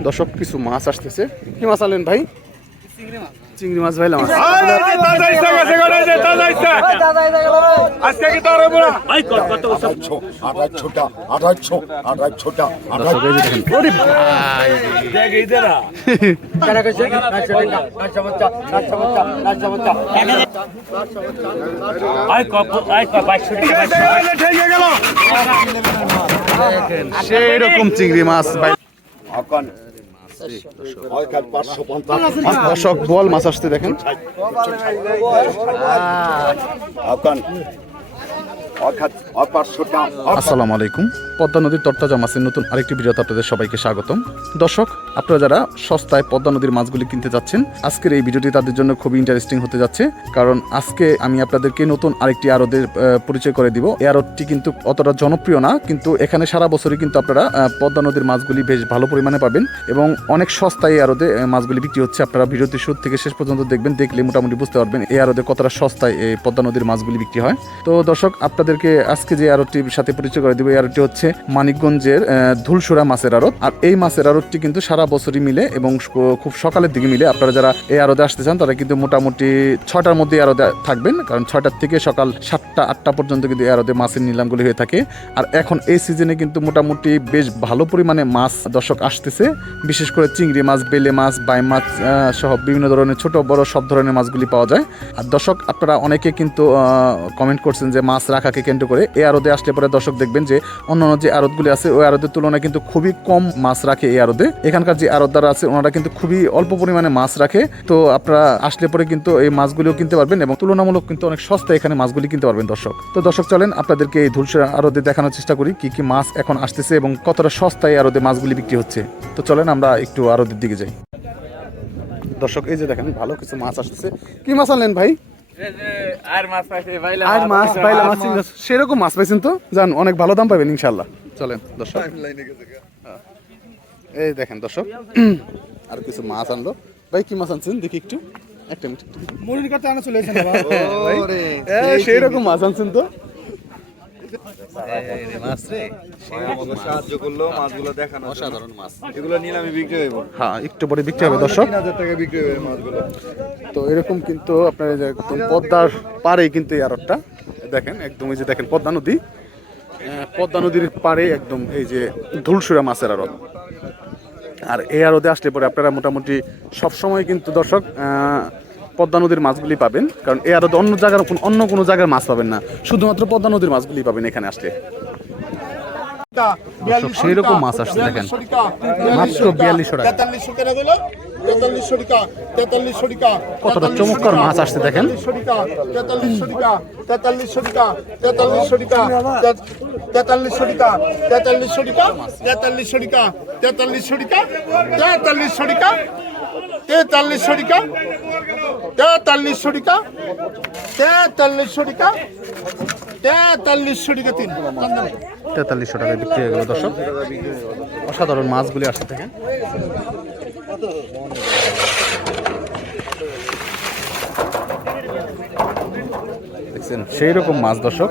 দর্শক কিছু মাছ আসতেছে। কি মাছ আনলেন ভাই? চিংড়ি মাছ। ভাই সেই রকম চিংড়ি মাছ ভাই দর্শক বল মাছ আসতে দেখেন। আসসালামু আলাইকুম। পদ্মা নদীর তরতাজা মাছের নতুন আরেকটি ভিডিওতে আপনাদের সবাইকে স্বাগতম। দর্শক, আপনারা যারা সস্তায় পদ্মা নদীর মাছগুলি কিনতে যাচ্ছেন, আজকের এই ভিডিওটি তাদের জন্য খুবই ইন্টারেস্টিং হতে যাচ্ছে। কারণ আজকে আমি আপনাদেরকে নতুন আরেকটি আরদের পরিচয় করে দিব। এই আরদটি কিন্তু অতটা জনপ্রিয় না, কিন্তু এখানে সারা বছরই কিন্তু আপনারা পদ্মা নদীর মাছগুলি বেশ ভালো পরিমাণে পাবেন এবং অনেক সস্তায় এই আরদে মাছগুলি বিক্রি হচ্ছে। আপনারা ভিডিওটি শুরু থেকে শেষ পর্যন্ত দেখবেন, দেখলে মোটামুটি বুঝতে পারবেন এই আরদে কতটা সস্তায় এই পদ্মা নদীর মাছগুলি বিক্রি হয়। তো দর্শক আপনাদেরকে আজকে যে আরদটির সাথে পরিচয় করে দিব, এই আরদটি হচ্ছে মানিকগঞ্জের ধুলসুরা মাছের আড়ত। আর এই মাছের আড়তটি কিন্তু সারা বছরই মিলে এবং খুব সকালের দিকে মিলে। আপনারা যারা এই আরদে আসতে চান, তারা কিন্তু মোটামুটি ছটার মধ্যে আরদে থাকবেন, কারণ ছয়টার থেকে সকাল সাতটা, আটটা পর্যন্ত কিন্তু এই আরদে মাছের নিলামগুলি হয়ে থাকে। আর এখন এই সিজনে কিন্তু মোটামুটি বেশ ভালো পরিমাণে মাছ দর্শক আসতেছে। বিশেষ করে চিংড়ি মাছ, বেলে মাছ, বাই মাছ সহ বিভিন্ন ধরনের ছোট, বড় সব ধরনের মাছগুলি পাওয়া যায়। আর দর্শক, আপনারা অনেকে কিন্তু কমেন্ট করছেন যে মাছ রাখাকে কেন্দ্র করে এই আরদে আসলে পরে দর্শক দেখবেন যে অন্যান্য যে আড়তগুলি আছে, ওই আড়তের তুলনায় কিন্তু খুবই কম মাছ রাখে এই আড়তে। এখানকার যে আড়তদারা আছে, ওনারা কিন্তু খুবই অল্প পরিমাণে মাছ রাখে। তো আপনারা আসলে পরে কিন্তু এই মাছগুলিও কিনতে পারবেন এবং তুলনামূলক কিন্তু অনেক সস্তা এখানে মাছগুলি কিনতে পারবেন দর্শক। তো দর্শক চলেন, আপনাদেরকে এই ধুলসের আড়তে দেখানোর চেষ্টা করি, কি কি মাছ এখন আসতেছে এবং কতটা সস্তায় আড়তে মাছগুলি বিক্রি হচ্ছে। তো চলেন, আমরা একটু আড়তের দিকে যাই। দর্শক, এই যে দেখেন, ভালো কিছু মাছ আসতেছে। কি মাছ আনলেন ভাই? আর মাছ পাইলে মাছ সেরকম মাছ পাইছেন তো? যান অনেক ভালো দাম পাবেন ইনশাল্লাহ চলেন দর্শক। হ্যাঁ। এই দেখেন দর্শক। আর কিছু মাছ আনলো। ভাই কি মাছ আনছেন? দেখি একটু। একটা মিনিট দেখি। কথা আনা চলে এসেছেন সেই রকম মাছ আনছেন তো? সাহায্য করল মাছগুলো দেখানো অসাধারণ মাছ। এগুলো বিক্রি হ্যাঁ একটু পরে বিক্রি হবে দর্শক। টাকা বিক্রি হবে মাছগুলো। তো এরকম কিন্তু আপনার যে একদম পদ্মার পাড়েই কিন্তু এই দেখেন একদম এই যে দেখেন পদ্মা নদী। পদ্মা নদীর পাড়ে একদম এই যে ধুলসুরা মাছের আড়ত। আর এই আড়তে আসলে পরে আপনারা মোটামুটি সব সময় কিন্তু দর্শক আহ, পদ্মা নদীর মাছগুলি পাবেন কারণ এ আড়তে অন্য জায়গার কোন- অন্য কোনো জায়গার মাছ পাবেন না শুধুমাত্র পদ্মা নদীর মাছগুলি পাবেন এখানে আসলে সেই রকম মাছ আসছে দেখেন মাত্র বিয়াল্লিশশো টাকা তেতাল্লিশশো টাকা দিল তেতাল্লিশশো টাকা তেতাল্লিশশো টাকা কতটা চমৎকার মাছ আসছে দেখেন তেতাল্লিশশো টাকা তেতাল্লিশশো টাকা তেতাল্লিশশো টাকা তেতাল্লিশশো টাকা তেতাল্লিশশো টাকা তিন। তেতাল্লিশশো টাকায় বিক্রি হয়ে গেল দর্শক। অসাধারণ মাছগুলি আসতে থেকে দেখছেন সেই রকম মাছ দর্শক।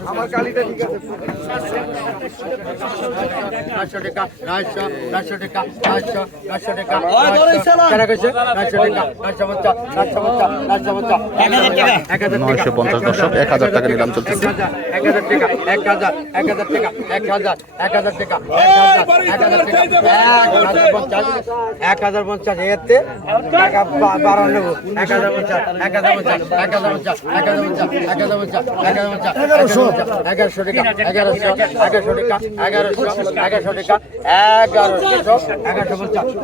ছাব্বিশশো টাকা দুইশো কম সাতাশ টাকা সাতাশশো সাতাশশো টাকা সাতাশশো একশো টাকা দুশো কম নাকি কই আর দেখ সাতাশশো তে পঁচিশশো টাকা পঁচিশশো টাকা বিক্রি হয়ে গেল মাছগুলি নয়শো পঞ্চাশ দর্শক এক হাজার টাকা নিলাম চলতেছে এক হাজার টাকা এক হাজার এক হাজার টাকা এক হাজার এক হাজার টাকা এক হাজার এক হাজার টাকা এক হাজার পঞ্চাশ এক হাজার পঞ্চাশ এতে টাকা বারো নেব এক হাজার পঞ্চাশ এক হাজার পঞ্চাশ এক হাজার পঞ্চাশ এক হাজার পঞ্চাশ এক হাজার পঞ্চাশ এক হাজার পঞ্চাশ এগারোশো টাকা এগারোশো এগারোশো টাকা এগারোশো এগারোশো টাকা এগারোশো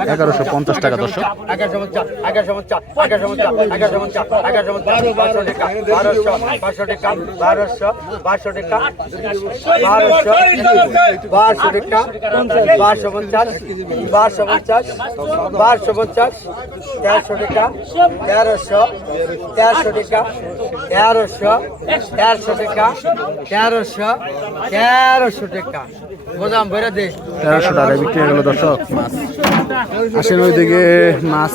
এগারোশো পঞ্চাশ টাকা দর্শক। এগারোশো পঞ্চাশ এগারোশো পঞ্চাশ এগারোশো পঞ্চাশ এগারোশো পঞ্চাশ এগারোশো পঞ্চাশ বারোশো টাকা বারোশো বারোশো টাকা বারোশো বারোশো টাকা বারোশো বারোশো টাকা বারোশো পঞ্চাশ বারোশো পঞ্চাশ বারোশো পঞ্চাশ তেরোশো টাকা তেরোশো তেরোশো টাকা তেরোশো তেরোশো টাকা তেরোশো টাকা। টাকায় বিক্রি হয়ে গেল দর্শক মাছ। আসেন ওইদিকে মাছ।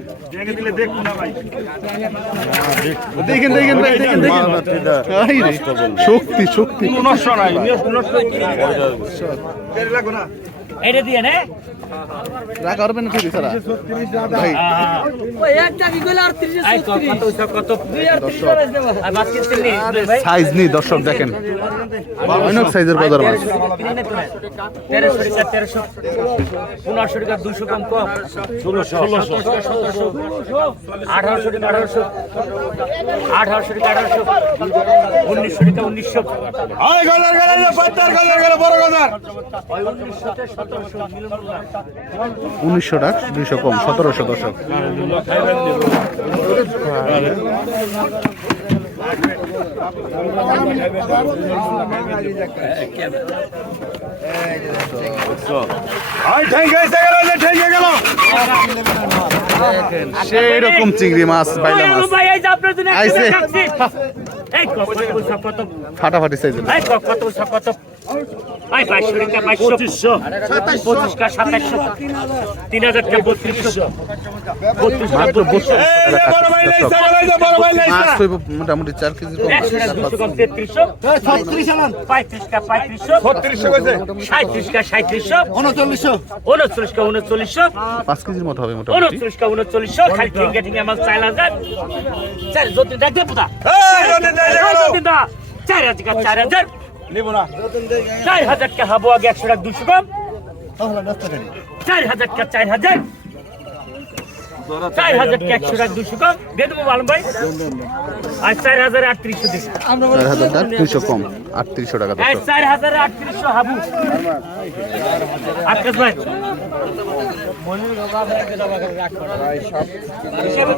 দেখেন দেখেন দেখেন দেখেন। শক্তি শক্তি। নষ্ট নাই নষ্ট এটা দিয়ে নে। রাগ করবে না ঠিক সারা ভাই। ওই একটা দিগুলো 38 36 কত কত? সাইজ নি দর্শক দেখেন। অনেক সাইজের বাজার মাছ 1300 টাকা 1300 1500 টাকা 200 কম কম। 1600 1600 1800 টাকা 1800 1800 টাকা 1800 1900 টাকা 1900 আয় গলার গলার পাতার গলার গলার বড় গলার। 1900 তে উনিশশো টাক দুইশো কম সতেরোশো দশক। সেইরকম চিংড়ি মাছ ফাটাফাটি সাইজ কত কত বাইশশো টাকা বাইশশো পঁচিশশো। পঁচিশ তিন হাজার টাকা বত্রিশশো। মোটামুটি চার কেজি তেত্রিশশো। পঁয়ত্রিশ পঁয়ত্রিশশো। সাঁত্রিশ সাঁত্রিশশো। উনচল্লিশশো। উনচল্লিশ উনচল্লিশশো। পাঁচ কেজির মতো হবে মোটামুটি। উনচল্লিশ টাকা উনচল্লিশশো। খালি ঠেঙ্গে ঠেঙ্গে আমার চার হাজার চার যতীন ডাক দে যতীন দা চার হাজার চার হাজার। চার হাজার টাকা হাবো আগে একশো টাকা দুশো কম চার হাজার টাকা চার হাজার। চার হাজার একশো টাকা দুশো কম? দিয়ে দেবো মালুম ভাই। আর চার হাজার আটত্রিশশো দিন চার হাজার টাকা দুইশো কম আটত্রিশশো টাকা এই দর্শক চার হাজার আটত্রিশশো হাবু। আকাশ ভাই।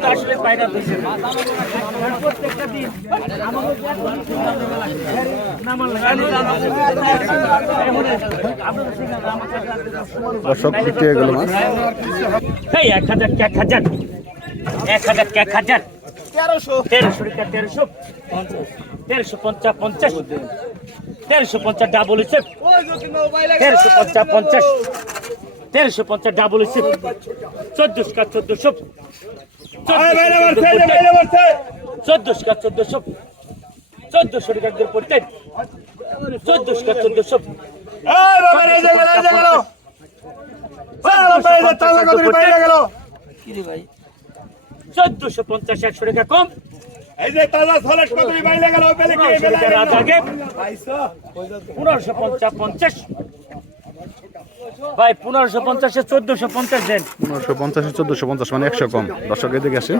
তো আসলে পায়রা দেশে। প্রত্যেকটা দিন দর্শক বিক্রি হয়ে গেল মাছ। এক হাজার এক হাজার? এক হাজার এক হাজার? তেরোশো। তেরোশো টাকা তেরোশো। তেরোশো পঞ্চাশ পঞ্চাশ। তেরোশো পঞ্চাশ ডাবল হিসেব তেরোশো পঞ্চাশ। পঞ্চাশ তেরোশো পঞ্চাশ ডাবল হিসেব চোদ্দশো কা চোদ্দশো। চোদ্দশো কা চোদ্দশো চোদ্দশো টাকা করে পড়তেন চোদ্দশো কা চোদ্দশো। চোদ্দশো ভাই? চোদ্দশো পঞ্চাশ একশো টাকা কম। এই যে তাজা সলেশ কত বাইলে গেল ওই বেলে কে ভাই পনেরোশো পঞ্চাশে চোদ্দশো পঞ্চাশ দেন। পনেরোশো পঞ্চাশে চোদ্দশো পঞ্চাশ মানে একশো কম। আসে।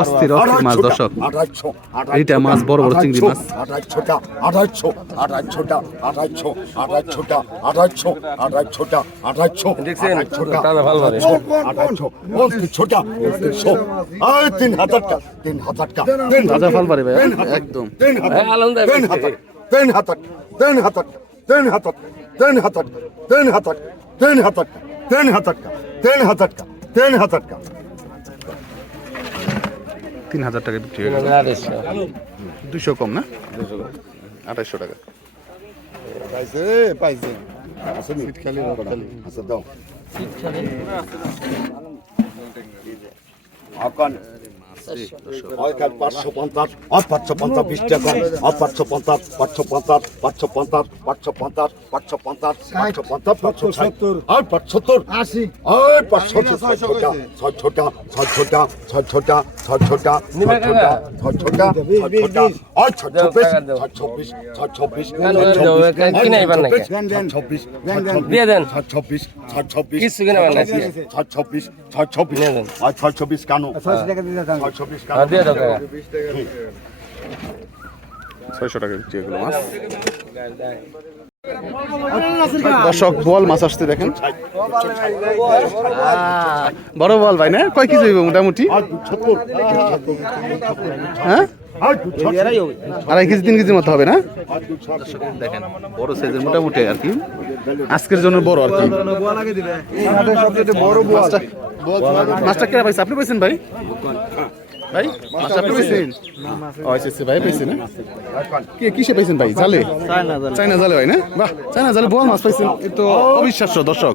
অস্থির অস্থির মাছ দর্শক। এইটা মাছ বড় বড় চিংড়ি মাছ। তিন হাজার টাকা তিন হাজার। একদম দেন হাতাট দেন হাতাট দেন হাতাট দেন হাতাট দেন হাতাট দেন হাতাট দেন হাতাটকা দেন হাতাটকা দেন হাতাটকা তিন হাজার টাকা বিক্রি হয়ে দুশো কম না? আঠাইশশো টাকা। পাইছে পাইছে। আচ্ছা, আসেনি খালি পাঁচশো পঞ্চাশ আর পাঁচশো পঞ্চাশ বিশ টাকা। আর পাঁচশো পঞ্চাশ পাঁচশো পঞ্চাশ পাঁচশো পঞ্চাশ পাঁচশো পঞ্চাশ পাঁচশো পঞ্চাশ পাঁচশো পঞ্চাশ পাঁচশো সত্তর আর পাঁচশোত্তর আশি। আর পাঁচশো ছয় ছোটা ছয় ছোটা ছয় ছোটা ছয় ছোটা ছয় ছোটা ছয় ছোটা ছয় ছোটা ছয় ছোটা আর ছয় চব্বিশ ছয় চব্বিশ ছয় চব্বিশ ছয় চব্বিশ দিয়ে দেন। ছয় চব্বিশ ছয় চব্বিশ। ছয় চব্বিশ ছয় চব্বিশ ছয় চব্বিশ কেন? ছয় ছয়শো টাকা বিক্রি এগুলো মাছ। দর্শক বল মাছ আসতে দেখেন। বড় বল ভাই না? কয় কেজি হইব মোটামুটি? হ্যাঁ? আড়াই কেজি তিন কেজির মতো হবে না? দেখেন বড় সাইজের মোটামুটি আর কি। আজকের জন্য বড় আর কি। মাছটা মাছটা কে পাইছে? আপনি পাইছেন ভাই? ভাই? মাছটা ও আচ্ছা আচ্ছা, ভাই পাইছেন না? কে কিসে পাইছেন ভাই? জালে? চাইনা জালে। ভাই না? বাহ চাইনা জালে বল মাছ পাইছেন। এ তো অবিশ্বাস্য দর্শক।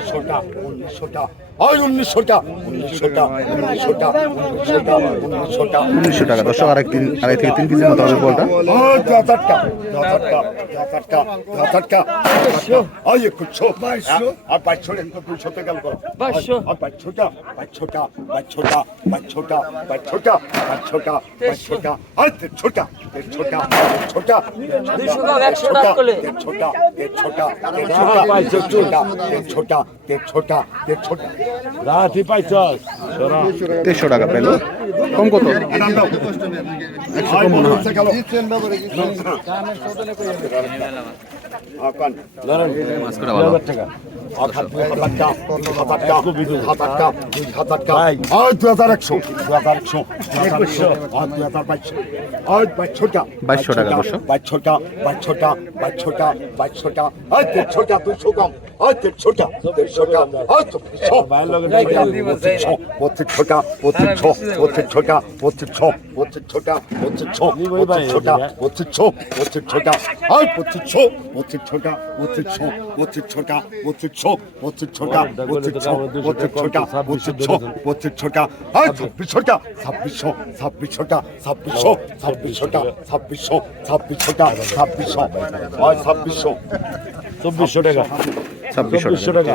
উনিশশোটা। উনিশশো টাকা উনিশশো টাকা। দর্শক আরেক তিন আড়াই থেকে তিন কেজির মতো হবে বলটা। ছোটা ছোটা ছোটা ছোটা রাতি পাইছস? 300 টাকা পেল। কম কত? বাইশশো টাকা বাইশশোটা বাইশশোটা বাইশশোটা বাইশশোটা ছোটা দুশো কম ছোটা দেড়শোটা ছোটা छोटा वो छो वो छोटा वो छो वो छोटा वो छो वो छोटा हाय वो छो वो छोटा वो छो वो छोटा वो छो वो छोटा वो छो वो छोटा वो छो वो छोटा हाय सब छोटा सब छो सब छोटा सब छो सब छोटा सब छो सब छोटा सब छो हाय सब छो চব্বিশশো টাকা ছাব্বিশশো টাকা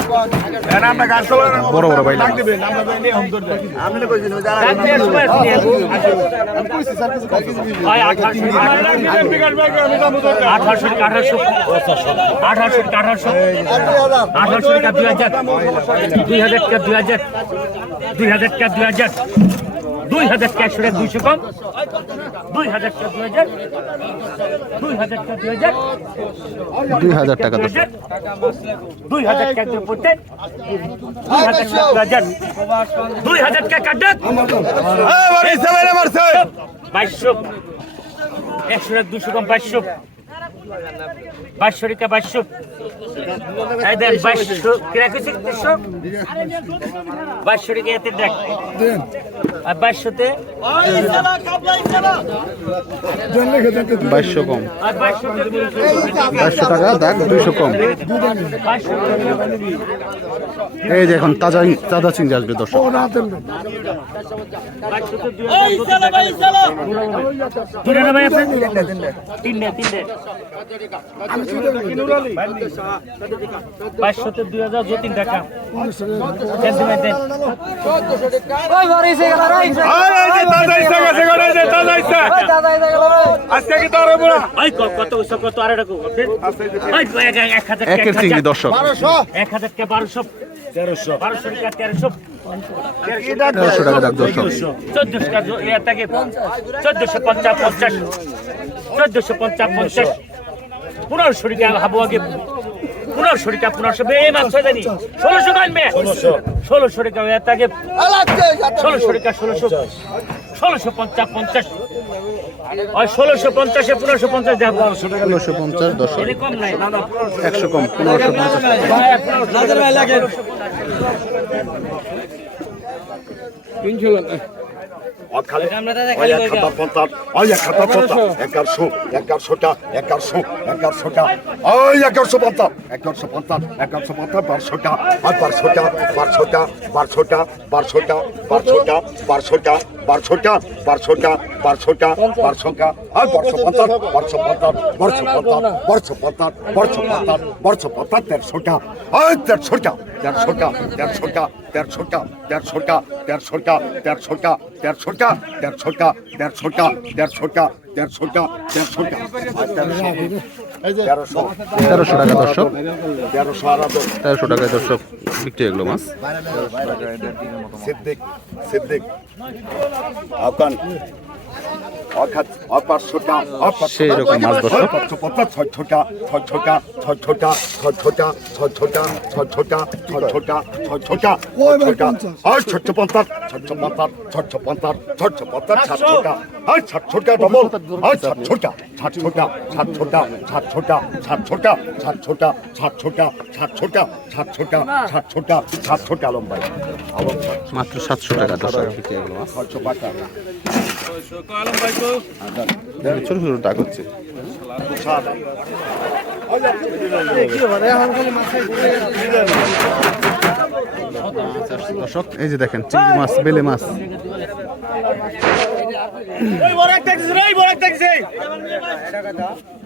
বড় বড় ভাই আঠারোশো আঠারোশো আঠারোশো আঠারোশো আঠারোশো আঠারোশো টাকা দুই হাজার। দুই হাজার টাকা দুই হাজার। দুই হাজার টাকা দুই হাজার। দুই হাজার একশো টাকা দুইশো কম। দুই হাজার টাকা দুই হাজার দুই হাজার টাকা দুই হাজার। দুই হাজার টাকা দুই হাজার। টাকা দিয়ে পড়তেন দুই হাজার টাকা দুই হাজার। দুই হাজার টাকা কাটেন বাইশশো। একশো টাকা দুশো কম বাইশশো। বাইশশো টাকা বাইশশো। এই দেন বাইশশো। কিরা কিছু তিনশো বাইশশো টাকা এতে দেখ। আর বাইশশোতে? বাইশশো কম। আর বাইশশো টাকা দেখ দুইশো কম। এই যে এখন তাজা তাজা চিংড়ি আসবে দর্শক। আপনার তিনটে বাইশশো তে দুই হাজার যতীন টাকা দর্শক এক হাজার কে বারোশো তেরোশো। বারোশো টাকা তেরোশো তেরোশো টাকা দাম চোদ্দশো চোদ্দশো পঞ্চাশ পঞ্চাশ চোদ্দশো পঞ্চাশ পঞ্চাশ পনেরোশো টাকা হাবু আগে। পনেরোশো টাকা পনেরোশো বে এই মাছ ছয় জানি ষোলোশো কানবে ষোলোশো টাকা থাকে ষোলোশো টাকা ষোলোশো ষোলোশো পঞ্চাশ পঞ্চাশ। ষোলোশো পঞ্চাশে পনেরোশো পঞ্চাশ দেখ ষোলোশো পঞ্চাশ কম নাই না না একশো কম পনেরোশো পঞ্চাশ। খালি ওই এক খাতা পঞ্চাশ ওই এক খাতা পঞ্চাশ এগারোশো। এগারোশোটা এগারোশো এগারোশোটা ওই এগারোশো পঞ্চাশ এগারোশো পঞ্চাশ এগারোশো পঞ্চাশ বারোশোটা আর বারোশোটা বারোশোটা বারোশোটা বারোশোটা বারোশোটা বারোশোটা বারোশোটা বারোশোটা বারোশোটা বারোশোটা আর বারোশো পঞ্চাশ বারোশো পঞ্চাশ বারোশো পঞ্চাশ বারোশো পঞ্চাশ বারোশো পঞ্চাশ বারোশো পঞ্চাশ দেড়শোটা আর দেড়শোটা দেড়শোটা দেড়শোটা দেড়শোটা দেড়শোটা দেড়শোটা দেড়শোটা দেড়শোটা দেড়শোটা দেড়শোটা দেড়শোটা দেড়শোটা দেড়শোটা তেরোশো তেরোশো টাকা দর্শক তেরোশো তেরোশো টাকায় দর্শক বিক্রি এগুলো মাছ সিদ্দিক সিদ্দিক আফগান সেই রকম মাছ ধরো মাত্র সাতশো টাকা দশ ছোট ছোট ডাক হচ্ছে এই যে দেখেন, চিংড়ি মাছ, বেলে মাছ। বড় একটা বড় একটা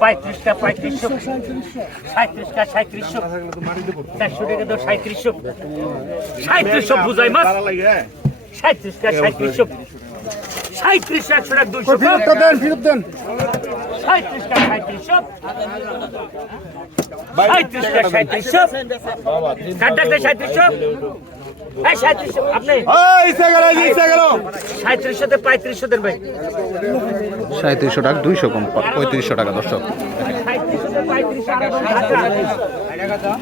পঁয়ত্রিশটা পঁয়ত্রিশশো। সাঁত্রিশটা সাঁত্রিশশো চারশো টাকা তো সাঁত্রিশশো সাঁত্রিশশো বুঝাই মাছ। সাঁত্রিশটা সাঁত্রিশশো সাঁত্রিশ একশো টাকা দুইশো সাঁত্রিশটা সাঁত্রিশশো সাঁত্রিশটা সাঁত্রিশশো ডাকলে সাঁত্রিশশো এই সাঁত্রিশশো সাঁত্রিশশো টাকা দুইশো কম পঁয়ত্রিশশো টাকা দর্শক। ঢাকা।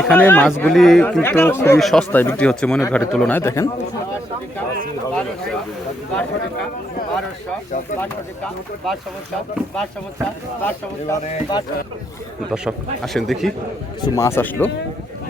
এখানে মাছগুলি কিন্তু খুবই সস্তায় বিক্রি হচ্ছে মনের ঘাটের তুলনায় দেখেন। দর্শক আসেন দেখি কিছু মাছ আসলো।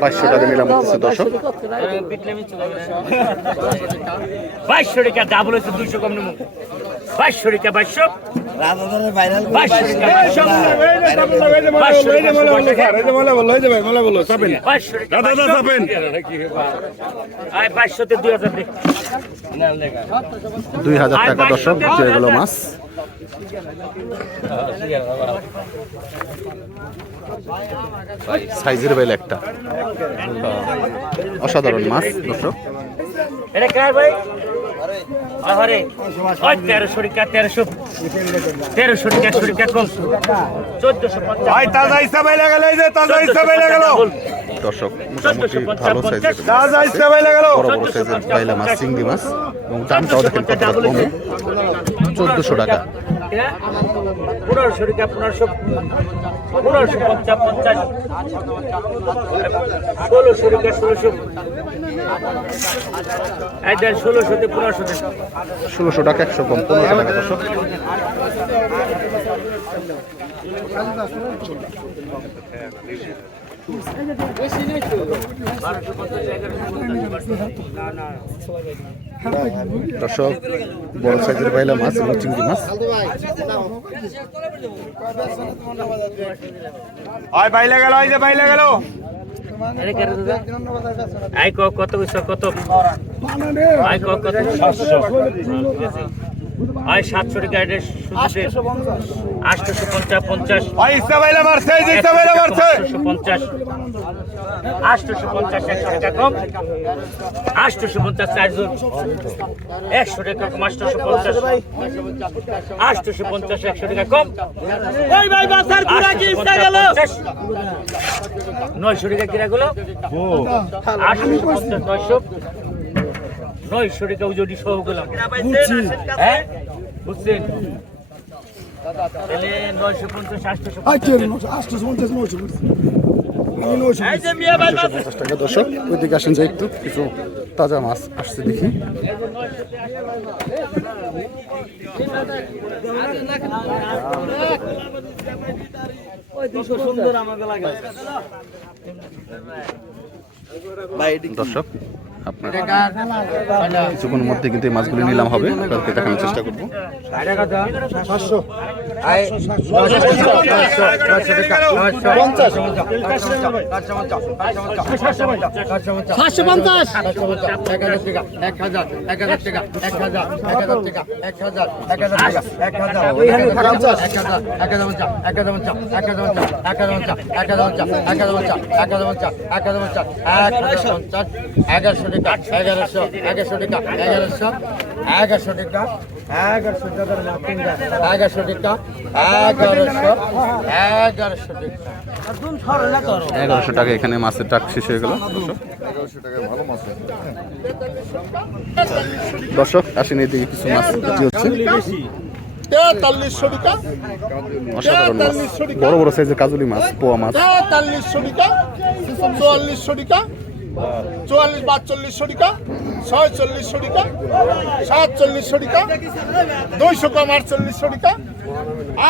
বাইশশো টাকা নিলাম হচ্ছে বাইশশো টাকা ডাবল হচ্ছে দুইশো কম নেব। বাইশশো টাকা বাইশশো দুই হাজার টাকা দর্শক মাছ। সাইজের বেল একটা। অসাধারণ মাছ দর্শক। এটা কার ভাই? তেরোশো টাকা তেরোশো। তেরোশো টাকা টাকা কম। চোদ্দশো দর্শক মোটামুটি ভালো সাইজের বড় বড় সাইজের বাইলা মাছ চিংড়ি মাছ এবং দামটাও দেখেন কতটা কমে। চোদ্দশো টাকা। পনেরোশো টাকা পনেরোশো পনেরোশো পঞ্চাশ পঞ্চাশ ষোলোশো। টাকা ষোলোশো ষোলোশোতে পনেরোশো ষোলোশো টাকা একশো পনেরোশো টাকা দর্শক বড় সাইজের বাইলা মাছ এবং চিংড়ি মাছ। ওই বাইলে গেল ওই যে বাইলে গেল। আই কত কত? কত আই সাতশো টাকা এটা আটশোশো পঞ্চাশ পঞ্চাশ। আটশোশো পঞ্চাশ আটশোশো পঞ্চাশ একশো টাকা কম। আটশোশো পঞ্চাশ চারজন একশো টাকা কম আটশোশো পঞ্চাশ। আটশোশো পঞ্চাশ একশো টাকা কম। নয়শো টাকা কিনা গুলো? আটশোশো পঞ্চাশ নয়শো। নয়শো টাকা উজুরি সহ গেলাম। হ্যাঁ? বুঝছেন? তাহলে নয়শো পঞ্চাশ আটশোশো পঞ্চাশ। টাকা দর্শক ওইদিকে আসেন যে একটু কিছু তাজা মাছ আসছে দেখি। দর্শক আপনার কিছুক্ষণের মধ্যে কিন্তু এই মাছগুলি নিলাম হবে আপনাদেরকে দেখানোর চেষ্টা করব এগারোশো টাকা এগারোশো এগারোশো টাকা এগারোশো এগারোশো টাকা এগারোশো টাকা এগারোশো টাকা এগারোশো এগারোশো টাকা। এগারোশো টাকা এখানে মাছের টাক শেষ হয়ে গেল। দর্শক আসেন এদিকে কিছু মাছ বিক্রি হচ্ছে। তেতাল্লিশশো টাকা। অসাধারণ মাছ। বড় বড় সাইজের কাজুলি মাছ পোয়া মাছ। তেতাল্লিশশো টাকা। চুয়াল্লিশশো টাকা। চুয়াল্লিশ বাচল্লিশশো টাকা ছয়চল্লিশশো টাকা সাতচল্লিশশো টাকা দুইশো কম আটচল্লিশশো টাকা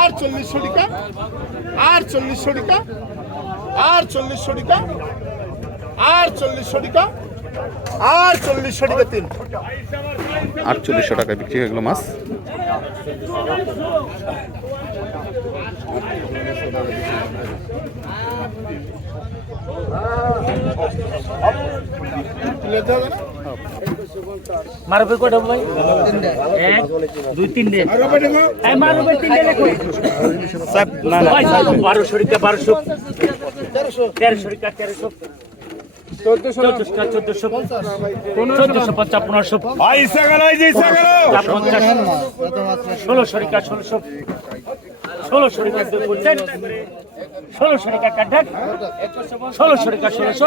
আটচল্লিশশো টাকা আটচল্লিশশো টাকা আটচল্লিশশো টাকা আটচল্লিশশো টাকা আটচল্লিশশো টাকা তিন। আটচল্লিশশো টাকায় বিক্রি হয়ে গেল মাছ। মারবে কটা ভাই? এক দুই তিন দিন মারবে তিন দিন বারোশো রিকা বারোশো। তেরোশো রিকা তেরোশো। ষোলোশো ষোলোশো। ষোলোশো ষোলোশো ষোলোশো।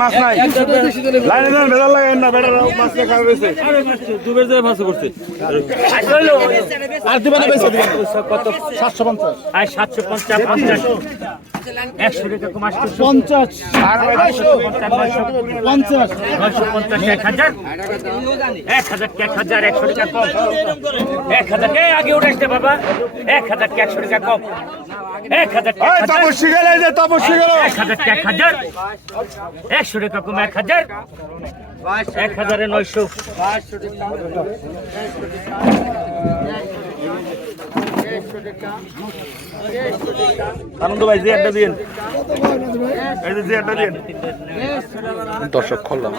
মাছ নাই লাইনেদার না বেড়া মাছ খাওয়া আর দিবেন। কত সাতশো পঞ্চাশ। আর সাতশো পঞ্চাশ পঞ্চাশ। একশো টাকা কম পঞ্চাশ। পঞ্চাশ। নয়শো পঞ্চাশ এক হাজার এক হাজার এক হাজার একশো টাকা কম। এক হাজার কে আগে উঠে আসতে বাবা এক হাজার একশো টাকা কম। এক হাজার। গেল তপস্বী গেল। এক হাজার এক হাজার। একশো টাকা কম এক হাজার। এক হাজারে নয়শো। আনন্দ ভাই যে একটা দিন এই যে একটা দিন দর্শক খুললাম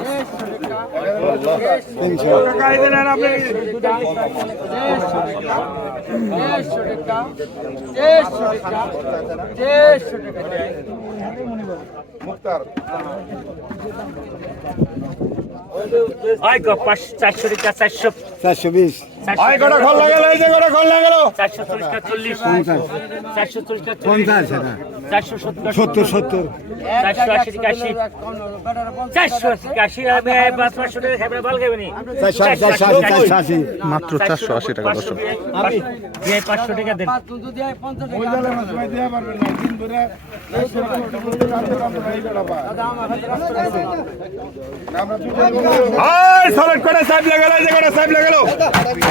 চারশো টাকা চারশো। চারশো বিশ। আয় কটা খড় লাগালো যে কটা খড় লাগালো চল্লিশ চারশো হ্যাঁ। চারশো সত্তর সত্তর চারশো আশি চারশো আশি মাত্র চারশো আশি টাকা দশ পাঁচশো টাকা দেন। আর সরট করে সাহেব লাগালো যে করে সাহেব লাগালো।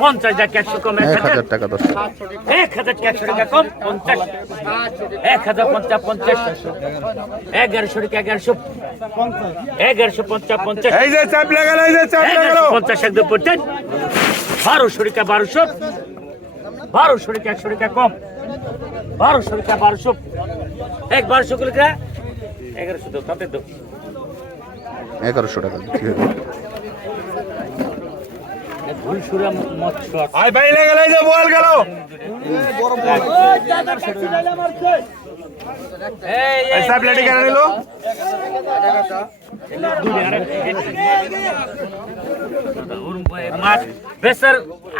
পঞ্চাশ একশো কম এক হাজার টাকা দর্শক এক হাজার একশো টাকা কম পঞ্চাশ। এক হাজার পঞ্চাশ পঞ্চাশ। এগারোশো টাকা এগারোশো। এগারোশো একদম পঞ্চাশ বারোশো টাকা বারোশো। বারোশো টাকা একশো টাকা কম। বারোশো টাকা বারোশো। এক বারোশো টাকা এগারোশো দাও তাতে দাও। এগারোশো টাকা যে বল গেল। বেসার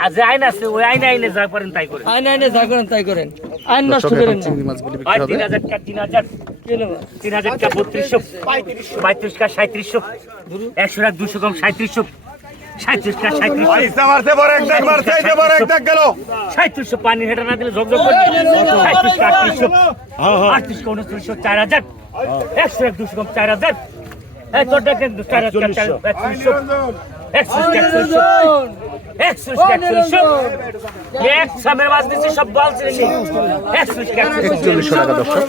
আজ আইন আছে ওই আইনে আইনে যা পারেন তাই করে আইন আইনে যা করেন তাই করেন। আইন নষ্ট করেন না। তিন হাজার টাকা তিন হাজার। তিন হাজার টাকা বত্রিশশো। পঁয়ত্রিশ টাকা সাঁত্রিশশো। একশো টাকা দুশো কম সাঁত্রিশশো। সাঁত্রিশ। টাকা সাঁত্রিশশো পয়সা মারতে বড় এক দাগ মারতে এই যে বড় এক দাগ গেল। সাঁত্রিশশো পানি হেঁটে না দিলে ঝকঝক করবে সাঁত্রিশ আটত্রিশশো। আটত্রিশ উনত্রিশশো চার হাজার। একশো এক দুশো কম চার হাজার। এই তোর দেখেন চার হাজার চার একত্রিশশো একচল্লিশশো টাকা দর্শক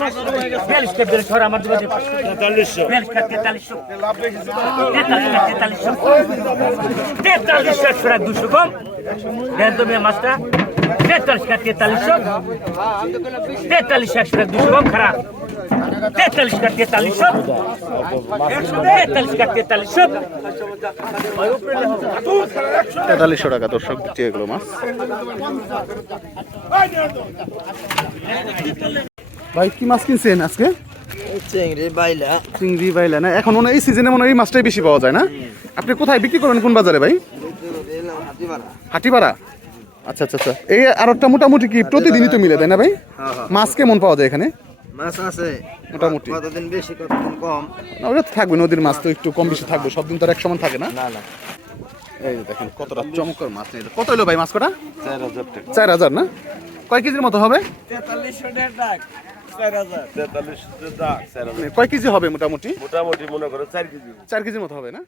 তেতাল্লিশশো একশো টাকা দুশো কম দেন তুমি মাছটা তেতাল্লিশ কে তেতাল্লিশশো তেতাল্লিশ একশো টাকা দুশো কম খারাপ তেতাল্লিশ কে তেতাল্লিশশো তেতাল্লিশ তেতাল্লিশশো তেতাল্লিশশো টাকা দর্শক এগুলো মাছ। ভাই কি মাছ কিনছেন আজকে? চিংড়ি বাইলা। চিংড়ি বাইলা না? এখন মনে এই সিজনে মনে এই মাছটাই বেশি পাওয়া যায় না? আপনি কোথায় বিক্রি করেন কোন বাজারে ভাই? হাটিপাড়া আচ্ছা আচ্ছা আচ্ছা। এই আর একটা মোটামুটি কি প্রতিদিনই তো মিলে তাই না ভাই? মাছ কেমন পাওয়া যায় এখানে? মাছ আছে। মোটামুটি। কতদিন বেশি কতদিন কম? না, ওটা তো থাকবে নদীর মাছ তো একটু কম বেশি থাকবে সব দিন তো আর এক সমান থাকে না। না না। এই যে দেখেন কতটা চমৎকার মাছ নিয়ে কত হলো ভাই মাছ কটা চার হাজার না? কয় কেজির মতো হবে? মানে কয় কেজি হবে মোটামুটি? মোটামুটি মনে করো চার কেজি চার কেজির মতো হবে না?